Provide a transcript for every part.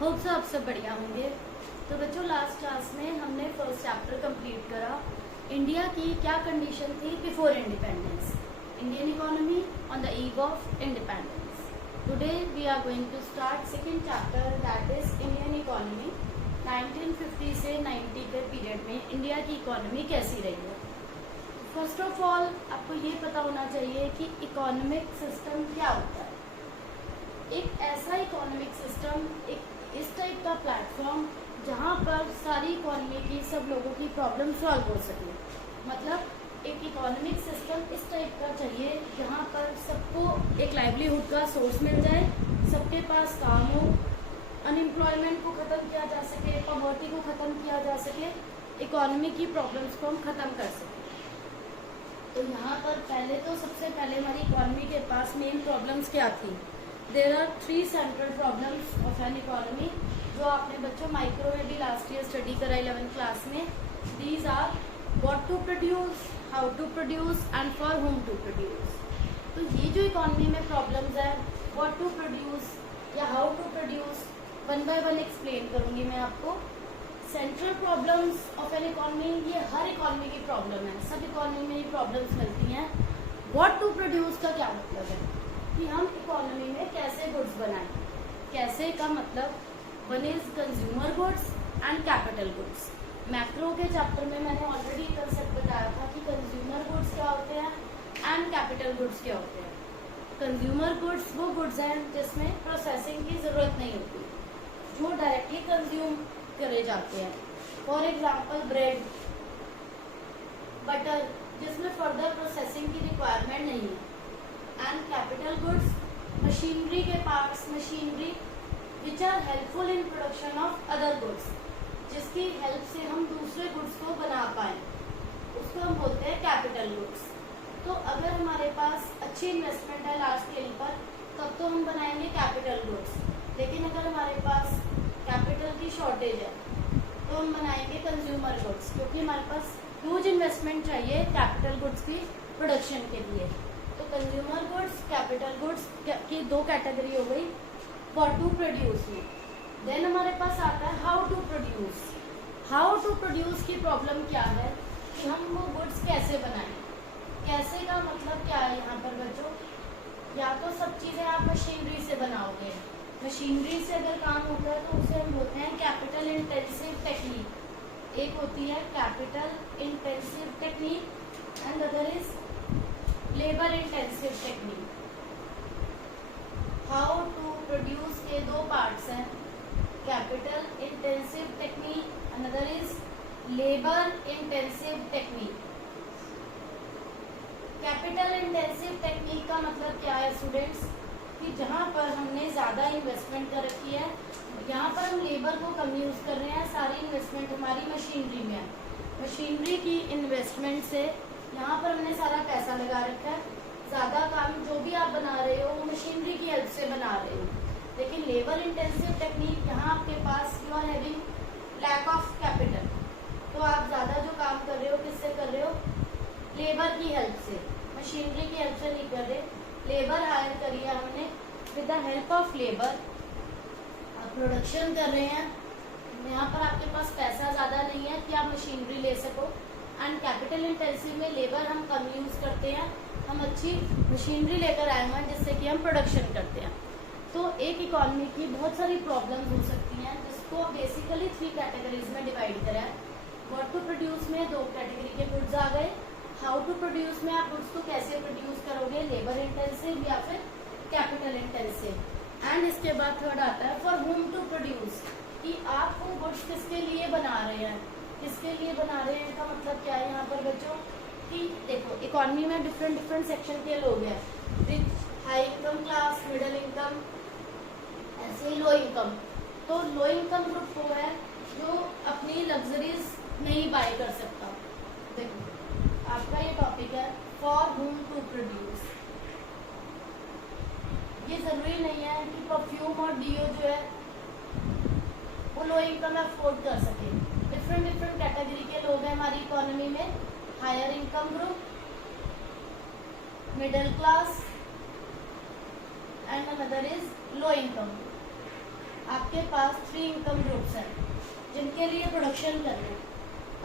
Hope से आप सब बढ़िया होंगे। तो बच्चों, लास्ट क्लास में हमने फर्स्ट चैप्टर कंप्लीट करा। इंडिया की क्या कंडीशन थी before independence, Indian economy on the eve of independence. Today we are going to start second chapter, that is Indian economy. 1950 से 90 के पीरियड में इंडिया की इकोनॉमी कैसी रही है। फर्स्ट ऑफ ऑल आपको ये पता होना चाहिए कि इकोनॉमिक सिस्टम क्या होता है। एक ऐसा इकोनॉमिक सिस्टम, एक इस टाइप का प्लेटफॉर्म जहाँ पर सारी इकोनॉमी की, सब लोगों की प्रॉब्लम सॉल्व हो सके। मतलब एक इकोनॉमिक सिस्टम इस टाइप का चाहिए जहाँ पर सबको एक लाइवलीहुड का सोर्स मिल जाए, सबके पास काम हो, अनएम्प्लॉयमेंट को ख़त्म किया जा सके, पॉवर्टी को ख़त्म किया जा सके, इकोनॉमी की प्रॉब्लम्स को हम ख़त्म कर सकें। तो यहाँ पर पहले तो सबसे पहले हमारी इकोनॉमी के पास मेन प्रॉब्लम्स क्या थी। There are 3 central problems of an economy, जो आपने बच्चों माइक्रो में भी लास्ट ईयर स्टडी करा 11th क्लास में। These are what to produce, how to produce and for whom to produce. तो ये जो इकोनॉमी में प्रॉब्लम्स है, व्हाट टू प्रोड्यूस या how to produce, one by one explain करूंगी मैं आपको। Central problems of an economy, ये हर इकोनॉमी की प्रॉब्लम है, सब इकोनॉमी में ये प्रॉब्लम्स मिलती हैं। व्हाट टू प्रोड्यूस का क्या मतलब है कि हम इकोनॉमी में कैसे गुड्स बनाएं। कैसे का मतलब one is consumer goods and capital goods. Macro के चैप्टर में मैंने ऑलरेडी कंसेप्ट बताया था कि कंज्यूमर गुड्स क्या होते हैं एंड कैपिटल गुड्स क्या होते हैं। कंज्यूमर गुड्स वो गुड्स हैं जिसमें प्रोसेसिंग की ज़रूरत नहीं होती, जो डायरेक्टली कंज्यूम करे जाते हैं। फॉर एग्जाम्पल ब्रेड, बटर, जिसमें फर्दर प्रोसेसिंग की रिक्वायरमेंट नहीं है। एंड कैपिटल गुड्स, मशीनरी के parts, machinery which are helpful in production of other goods, जिसकी हेल्प से हम दूसरे गुड्स को बना पाएँ, उसको हम बोलते हैं कैपिटल गुड्स। तो अगर हमारे पास अच्छी इन्वेस्टमेंट है लार्ज स्केल पर, तब तो हम बनाएंगे कैपिटल गुड्स। लेकिन अगर हमारे पास कैपिटल की शॉर्टेज है तो हम बनाएंगे कंज्यूमर गुड्स, क्योंकि हमारे पास ह्यूज इन्वेस्टमेंट चाहिए कैपिटल गुड्स की प्रोडक्शन के लिए। तो कंज्यूमर गुड्स, कैपिटल गुड्स की 2 कैटेगरी हो गई फॉर टू प्रोड्यूस में। देन हमारे पास आता है how to produce. How to produce की प्रॉब्लम क्या है कि हम वो गुड्स कैसे बनाएं। कैसे का मतलब क्या है यहाँ पर बच्चों, या तो सब चीज़ें आप मशीनरी से बनाओगे, मशीनरी से अगर काम होता है तो उसे हम बोलते हैं कैपिटल इंटेंसिव टेक्निक। एक होती है capital intensive technique and other is labour intensive technique. How to produce के 2 पार्ट्स हैं, capital intensive technique and other is labour intensive technique. Capital intensive technique का मतलब क्या है स्टूडेंट्स, कि जहाँ पर हमने ज़्यादा इन्वेस्टमेंट कर रखी है, यहाँ पर हम लेबर को कम यूज़ कर रहे हैं, सारी इन्वेस्टमेंट हमारी मशीनरी में है। मशीनरी की इन्वेस्टमेंट से यहाँ पर हमने सारा पैसा लगा रखा है, ज़्यादा काम जो भी आप बना रहे हो वो मशीनरी की हेल्प से बना रहे हो। लेकिन लेबर इंटेंसिव टेक्निक, यहाँ आपके पास you are having lack of capital, तो आप ज़्यादा जो काम कर रहे हो किससे कर रहे हो, लेबर की हेल्प से, मशीनरी की हेल्प से नहीं कर रहे। लेबर हायर करी है हमने, with the help of labour आप प्रोडक्शन कर रहे हैं। यहाँ पर आपके पास पैसा ज़्यादा नहीं है कि आप मशीनरी ले सको। एंड कैपिटल इंटेंसिव में लेबर हम कम यूज़ करते हैं, हम अच्छी मशीनरी लेकर आए हैं जिससे कि हम प्रोडक्शन करते हैं। तो एक इकोनॉमी की बहुत सारी प्रॉब्लम्स हो सकती हैं, जिसको बेसिकली 3 कैटेगरीज में डिवाइड करा है। व्हाट टू प्रोड्यूस में 2 कैटेगरी के गुड्स आ गए। हाउ टू प्रोड्यूस में आप गुड्स को कैसे प्रोड्यूस करोगे, लेबर इंटेंसिव या फिर कैपिटल इंटेंसिव। एंड इसके बाद थर्ड आता है फॉर होम टू प्रोड्यूस, कि आप वो गुड्स किसके लिए बना रहे हैं। किसके लिए बना रहे हैं का मतलब क्या है यहाँ पर बच्चों, कि देखो इकोनॉमी में डिफरेंट सेक्शन के लोग हैं, rich, high income class, middle income, ऐसे ही लो इनकम। तो लो इनकम ग्रुप वो है जो अपनी लग्जरीज नहीं बाय कर सकता। देखो आपका ये टॉपिक है फॉर होम टू प्रोड्यूस। ये जरूरी नहीं है कि परफ्यूम और डीओ जो है वो लो इनकम अफोर्ड कर सके। डिफरेंट कैटेगरी के लोग हैं हमारी इकोनॉमी में, higher income group, middle class and another is low income. आपके आपके पास 3 इनकम ग्रुप्स हैं जिनके लिए प्रोडक्शन करना है।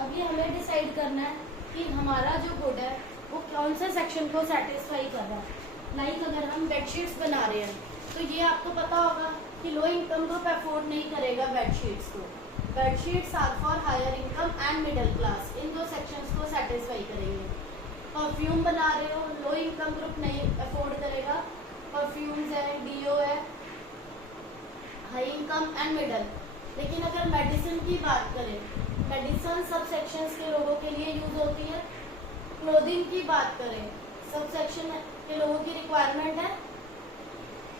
अभी हमें डिसाइड करना है कि हमारा जो गुड है वो कौन से सेक्शन को सेटिस्फाई कर रहा है। लाइक अगर हम बेडशीट्स बना रहे हैं तो ये आपको पता होगा कि लो इनकम ग्रुप अफोर्ड नहीं करेगा बेडशीट्स को। Bedsheets are for higher income and middle class, इन दो सेक्शंस को सेटिस्फाई करेंगे। परफ्यूम बना रहे हो, लो इनकम ग्रुप नहीं अफोर्ड करेगा। परफ्यूम्स है, डीओ है, हाई इनकम एंड मिडल। लेकिन अगर मेडिसिन की बात करें, मेडिसिन सब सेक्शंस के लोगों के लिए यूज होती है। क्लोथिंग की बात करें, सब सेक्शन के लोगों की रिक्वायरमेंट है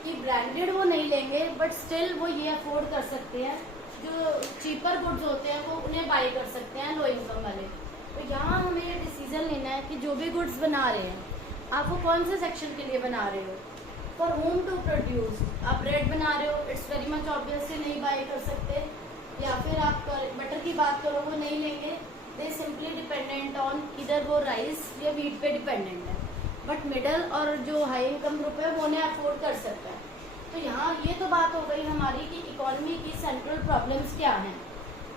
कि ब्रांडेड वो नहीं लेंगे बट स्टिल वो ये अफोर्ड कर सकते हैं, जो चीपर गुड्स होते हैं वो उन्हें बाई कर सकते हैं लो इनकम वाले। तो यहाँ हमें ये डिसीजन लेना है कि जो भी गुड्स बना रहे हैं आप वो कौन से सेक्शन के लिए बना रहे हो। फॉर होम टू प्रोड्यूस, आप ब्रेड बना रहे हो, इट्स वेरी मच ऑब्वियसली नहीं बाई कर सकते। या फिर आप बटर की बात करो, वो नहीं लेंगे, दे सिंपली डिपेंडेंट ऑन इधर वो राइस या वीट पे डिपेंडेंट है। बट मिडल और जो हाई इनकम ग्रुप है वो उन्हें अफोर्ड कर सकता है। तो यहाँ ये तो बात हो गई हमारी कि इकोनॉमी की सेंट्रल प्रॉब्लम्स क्या हैं।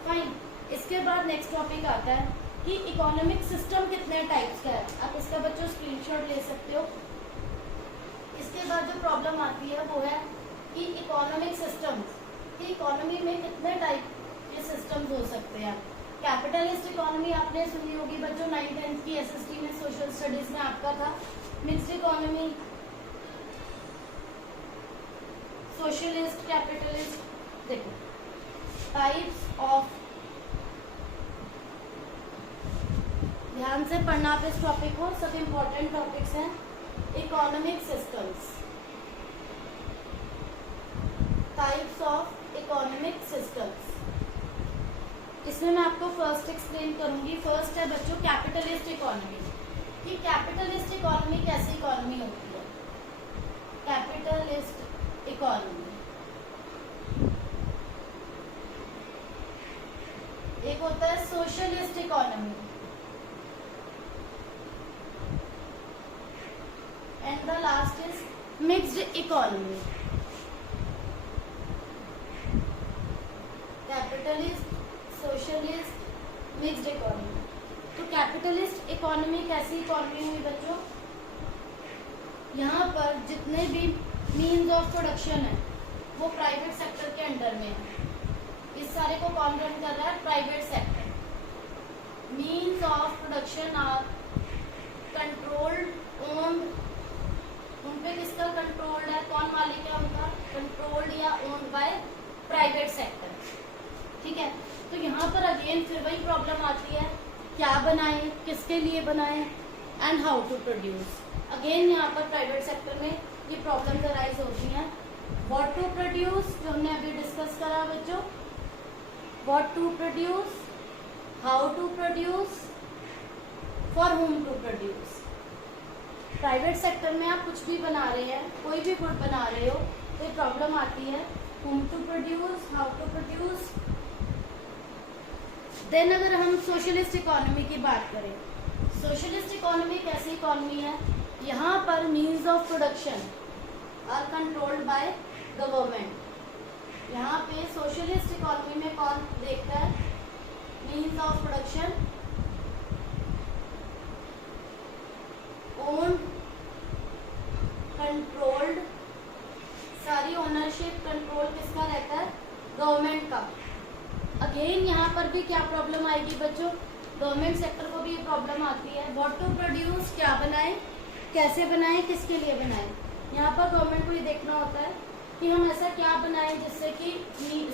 फाइन, इसके बाद नेक्स्ट टॉपिक आता है कि इकोनॉमिक सिस्टम कितने टाइप्स का है। आप इसका बच्चों स्क्रीनशॉट ले सकते हो। इसके बाद जो प्रॉब्लम आती है वो है कि इकोनॉमिक सिस्टम्स की इकोनॉमी में कितने टाइप के सिस्टम्स हो सकते हैं। कैपिटलिस्ट इकोनॉमी आपने सुनी होगी बच्चों, 9th-10th की एसएसटी में सोशल स्टडीज में आपका था। Mixed economy, socialist, capitalist. देखो टाइप्स ऑफ, ध्यान से पढ़ना आप इस टॉपिक को, सब इम्पोर्टेंट टॉपिक्स हैं। Economic systems, types of economic systems. इसमें मैं आपको फर्स्ट एक्सप्लेन करूंगी। फर्स्ट है बच्चों कैपिटलिस्ट इकोनॉमी, कि कैपिटलिस्ट इकोनॉमी कैसी इकोनॉमी होती है। कैपिटलिस्ट इकोनॉमी, एक होता है socialist economy and the last is mixed economy. Capitalist, socialist, mixed economy. तो कैपिटलिस्ट इकोनॉमी कैसी इकोनॉमी हुई बच्चों, यहाँ पर जितने भी मीन्स ऑफ प्रोडक्शन है वो प्राइवेट सेक्टर के अंडर में है। इस सारे को कौन रन कर रहा है, private sector. Means of production are controlled, owned, उन पे किसका कंट्रोल्ड है, कौन मालिक है उनका, कंट्रोल्ड या ओन्ड बाय प्राइवेट सेक्टर। ठीक है, तो यहाँ पर अगेन फिर वही प्रॉब्लम आती है, क्या बनाए, किसके लिए बनाए and how to produce. Again यहाँ पर प्राइवेट सेक्टर में ये प्रॉब्लम अराइज होती हैं। व्हाट टू प्रोड्यूस, जो हमने अभी डिस्कस करा बच्चों, what to produce, how to produce, for whom to produce. Private sector में आप कुछ भी बना रहे हैं, कोई भी गुड बना रहे हो तो ये प्रॉब्लम आती है, whom to produce, how to produce. Then अगर हम सोशलिस्ट इकोनॉमी की बात करें, सोशलिस्ट इकोनॉमी कैसी इकोनॉमी है, यहाँ पर means of production are controlled by government. यहाँ पे सोशलिस्ट इकोनॉमी में कौन देखता है, means of production owned, controlled, सारी ओनरशिप कंट्रोल किसका रहता है, गवर्नमेंट का। अगेन यहाँ पर भी क्या प्रॉब्लम आएगी बच्चों, गवर्नमेंट सेक्टर को भी ये प्रॉब्लम आती है। व्हाट टू प्रोड्यूस, क्या बनाए, कैसे बनाए, किसके लिए बनाए। यहाँ पर गवर्नमेंट को ये देखना होता है कि हम ऐसा क्या बनाएं जिससे कि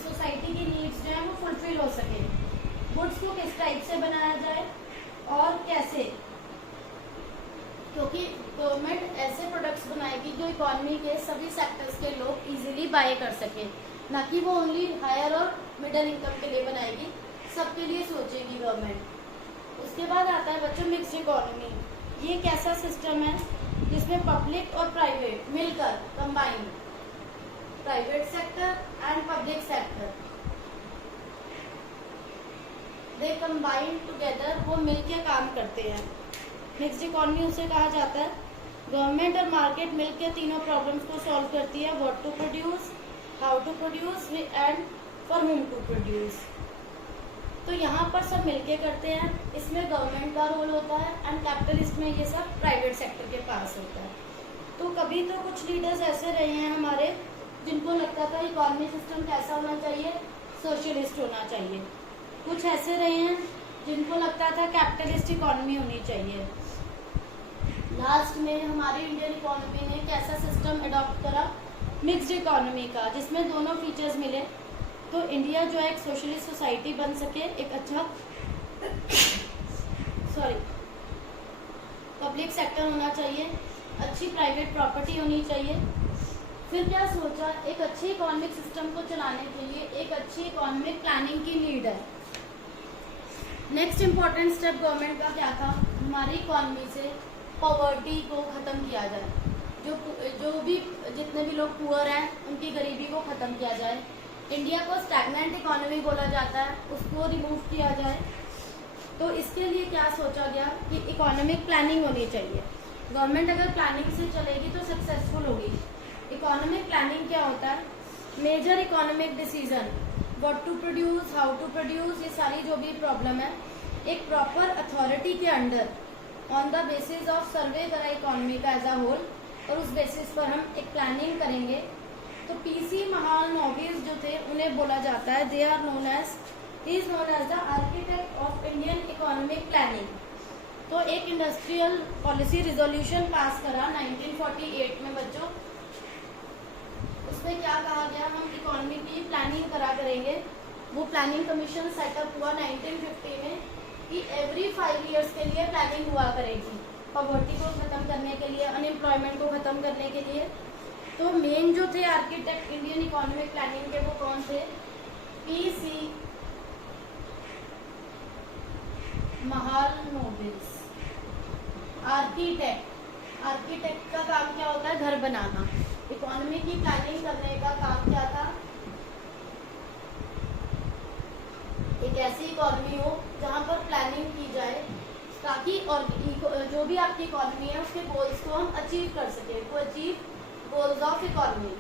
सोसाइटी की नीड्स जो है वो फुलफिल हो सके। गुड्स को किस टाइप से बनाया जाए और कैसे, क्योंकि गवर्नमेंट ऐसे प्रोडक्ट्स बनाएगी जो इकोनॉमी के सभी सेक्टर्स के लोग इजीली बाय कर सके, ना कि वो ओनली हायर और मिडिल इनकम के लिए बनाएगी, सबके लिए सोचेगी गवर्नमेंट। उसके बाद आता है बच्चों मिक्स्ड इकोनॉमी। ये एक ऐसा सिस्टम है जिसमें पब्लिक और प्राइवेट मिलकर, combine, private sector and public sector, they combine together, वो मिलकर काम करते हैं। मिक्स्ड इकोनॉमी उसे कहा जाता है। गवर्नमेंट और मार्केट मिलकर तीनों प्रॉब्लम्स को सॉल्व करती है। What to produce, how to produce and for whom to produce. तो यहाँ पर सब मिलके करते हैं, इसमें गवर्नमेंट का रोल होता है एंड कैपिटलिस्ट में ये सब प्राइवेट सेक्टर के पास होता है। तो कभी तो कुछ लीडर्स ऐसे रहे हैं हमारे जिनको लगता था इकॉनमी सिस्टम कैसा होना चाहिए, सोशलिस्ट होना चाहिए। कुछ ऐसे रहे हैं जिनको लगता था कैपिटलिस्ट इकॉनमी होनी चाहिए। लास्ट में हमारी इंडियन इकॉनमी ने कैसा सिस्टम अडॉप्ट करा, मिक्स्ड इकॉनमी का, जिसमें दोनों फीचर्स मिले। तो इंडिया जो है एक सोशलिस्ट सोसाइटी बन सके, एक अच्छा पब्लिक सेक्टर होना चाहिए, अच्छी प्राइवेट प्रॉपर्टी होनी चाहिए। फिर क्या सोचा, एक अच्छी इकोनॉमिक सिस्टम को चलाने के लिए एक अच्छी इकोनॉमिक प्लानिंग की नीड है। नेक्स्ट इम्पॉर्टेंट स्टेप गवर्नमेंट का क्या था, हमारी इकॉनमी से पॉवर्टी को ख़त्म किया जाए। जितने भी लोग पुअर हैं उनकी गरीबी को ख़त्म किया जाए। इंडिया को स्टैग्नेंट इकोनॉमी बोला जाता है, उसको रिमूव किया जाए। तो इसके लिए क्या सोचा गया कि इकोनॉमिक प्लानिंग होनी चाहिए। गवर्नमेंट अगर प्लानिंग से चलेगी तो सक्सेसफुल होगी। इकोनॉमिक प्लानिंग क्या होता है, major economic decision, what to produce, how to produce, ये सारी जो भी प्रॉब्लम है एक प्रॉपर अथॉरिटी के under on the basis of survey करा इकोनॉमी का एज अ होल, और उस बेसिस पर हम एक प्लानिंग करेंगे। तो पीसी महालनोबिस जो थे उन्हें बोला जाता है, they are known as, he is known as the architect of Indian economic planning. तो एक इंडस्ट्रियल पॉलिसी रिजोल्यूशन पास करा 1948 में बच्चों। उसमें क्या कहा गया, हम इकोनॉमी की प्लानिंग करा करेंगे। वो प्लानिंग कमीशन सेटअप हुआ 1950 में कि एवरी 5 ईयर्स के लिए प्लानिंग हुआ करेगी, पॉवर्टी को ख़त्म करने के लिए, अनएम्प्लॉयमेंट को ख़त्म करने के लिए। तो मेन जो थे आर्किटेक्ट इंडियन इकोनॉमिक प्लानिंग के वो कौन थे, पीसी महालनोबिस। आर्किटेक्ट का काम क्या होता है, घर बनाना। इकोनॉमी की प्लानिंग करने का काम क्या था, एक ऐसी इकोनॉमी हो जहाँ पर प्लानिंग की जाए ताकि और जो भी आपकी इकोनॉमी है उसके गोल्स को हम अचीव कर सके। वो achieve goals of economy.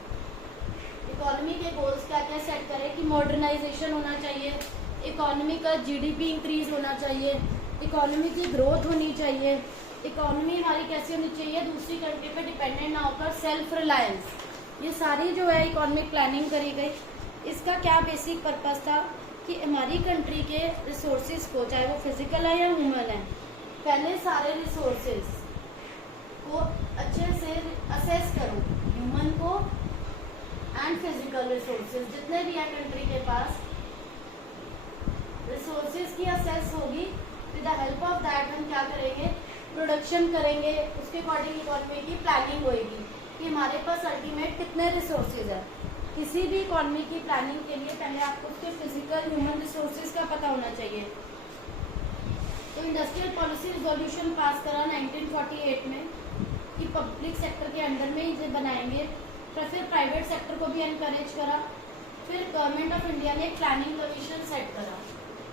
Economy के गोल्स क्या क्या सेट करें कि मॉडर्नाइजेशन होना चाहिए, इकोनॉमी का जीडीपी इंक्रीज होना चाहिए, इकोनॉमी की ग्रोथ होनी चाहिए, इकोनॉमी हमारी कैसी होनी चाहिए, दूसरी कंट्री पे डिपेंडेंट ना होकर सेल्फ रिलायंस। ये सारी जो है इकोनॉमिक प्लानिंग करी गई। इसका क्या बेसिक पर्पस था कि हमारी कंट्री के रिसोर्सेज को, चाहे वो फिजिकल है या ह्यूमन है, पहले सारे रिसोर्सेज को अच्छे से असेस करो, ह्यूमन को एंड फिजिकल रिसोर्सेज जितने भी हैं कंट्री के पास, रिसोर्सेज की असेस होगी। With the help of that हम क्या करेंगे, प्रोडक्शन करेंगे, उसके अकॉर्डिंग इकोनॉमी की प्लानिंग होगी कि हमारे पास अल्टीमेट कितने रिसोर्सेज है। किसी भी इकोनॉमी की प्लानिंग के लिए पहले आपको उसके फिजिकल ह्यूमन रिसोर्सेज का पता होना चाहिए। तो इंडस्ट्रियल पॉलिसी रिजोल्यूशन पास करा 1948 में कि पब्लिक सेक्टर के अंडर में इसे बनाएंगे। फिर प्राइवेट सेक्टर को भी एनकरेज करा। फिर गवर्नमेंट ऑफ इंडिया ने एक प्लानिंग कमीशन सेट करा।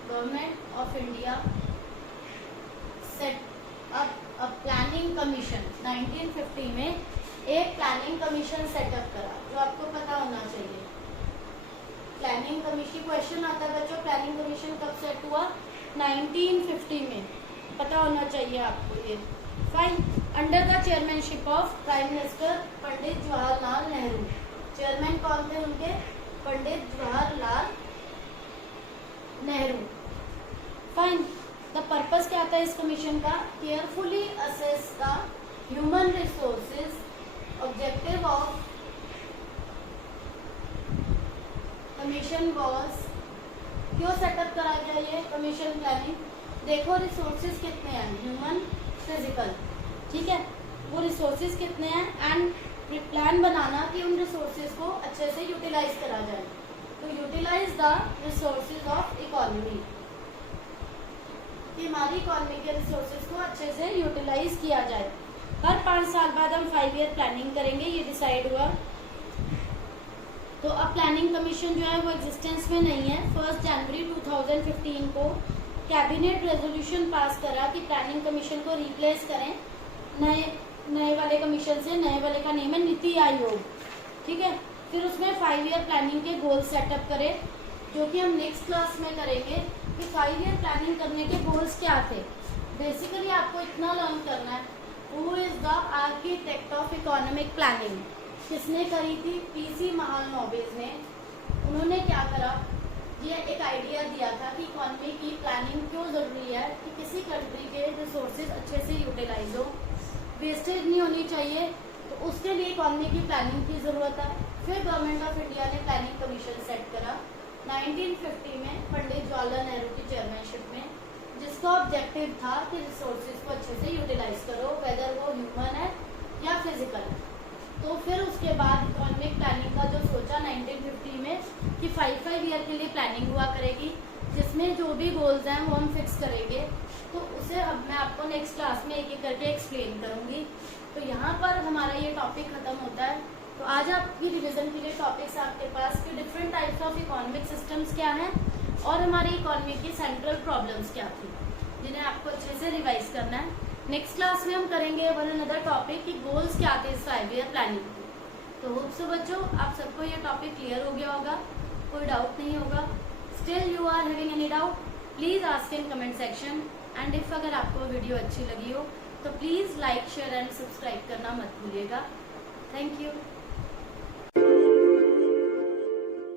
Government of India set up a planning commission 1950 में एक प्लानिंग कमीशन सेटअप करा, जो आपको पता होना चाहिए। प्लानिंग कमीशन क्वेश्चन आता है बच्चों, प्लानिंग कमीशन कब सेट हुआ, 1950 में, पता होना चाहिए आपको ये। Fine, under the chairmanship of prime minister Pandit Jawaharlal Nehru. Chairman कौन थे उनके, Pandit Jawaharlal Nehru. Fine, the purpose क्या था इस कमीशन का, carefully assess the human resources. Objective of commission was, क्यों सेटअप करा गया ये कमीशन प्लानिंग, देखो रिसोर्सेज कितने हैं, ह्यूमन फिजिकल, ठीक है, वो रिसोर्सेज कितने हैं एंड प्लान बनाना कि उन रिसोर्सेज को अच्छे से यूटिलाइज करा जाए। तो utilise the resources of economy, कि हमारी इकोनॉमी के रिसोर्सेज को अच्छे से यूटिलाइज किया जाए। हर 5 साल बाद हम 5 ईयर प्लानिंग करेंगे, ये डिसाइड हुआ। तो अब प्लानिंग कमीशन जो है वो एग्जिस्टेंस में नहीं है। 1 जनवरी 2015 को कैबिनेट रेजोल्यूशन पास करा कि प्लानिंग कमीशन को रिप्लेस करें नए वाले कमीशन से। नए वाले का नेम है नीति आयोग, ठीक है। फिर उसमें 5 ईयर प्लानिंग के गोल सेटअप करें, जो कि हम नेक्स्ट क्लास में करेंगे कि 5 ईयर प्लानिंग करने के गोल्स क्या थे। बेसिकली आपको इतना लर्न करना है, who is the architect of economic planning, किसने करी थी, पीसी महालनोबिस ने। उन्होंने क्या करा, ये एक आइडिया दिया था कि इकोनॉमी की प्लानिंग क्यों ज़रूरी है, कि किसी कंट्री के रिसोर्सेज अच्छे से यूटिलाइज हो, वेस्टेज नहीं होनी चाहिए, तो उसके लिए इकोनॉमी की प्लानिंग की ज़रूरत है। फिर गवर्नमेंट ऑफ इंडिया ने प्लानिंग कमीशन सेट करा 1950 में पंडित जवाहरलाल नेहरू की चेयरमैनशिप में, जिसका ऑब्जेक्टिव था कि रिसोर्सेज को अच्छे से यूटिलाइज करो, वेदर वो ह्यूमन है या फिजिकल है। तो फिर उसके बाद इकोनॉमिक प्लानिंग का जो सोचा 1950 में कि 5 ईयर के लिए प्लानिंग हुआ करेगी, जिसमें जो भी गोल्स हैं वो हम फिक्स करेंगे। तो उसे अब मैं आपको नेक्स्ट क्लास में एक एक करके एक्सप्लेन करूंगी। तो यहाँ पर हमारा ये टॉपिक खत्म होता है। तो आज आपकी रिवीजन के लिए टॉपिक्स आपके पास कि different types of economic systems क्या हैं और हमारी इकोनॉमी की सेंट्रल प्रॉब्लम्स क्या थी, जिन्हें आपको अच्छे से रिवाइज करना है। नेक्स्ट क्लास में हम करेंगे वन अनदर टॉपिक कि गोल्स क्या थे इस 5 ईयर प्लानिंग के। तो होप सो बच्चों आप सबको ये टॉपिक क्लियर हो गया होगा, कोई डाउट नहीं होगा। Still you are having any doubt, please ask in comment section. And if अगर आपको वीडियो अच्छी लगी हो तो please like, share and subscribe करना मत भूलिएगा। Thank you.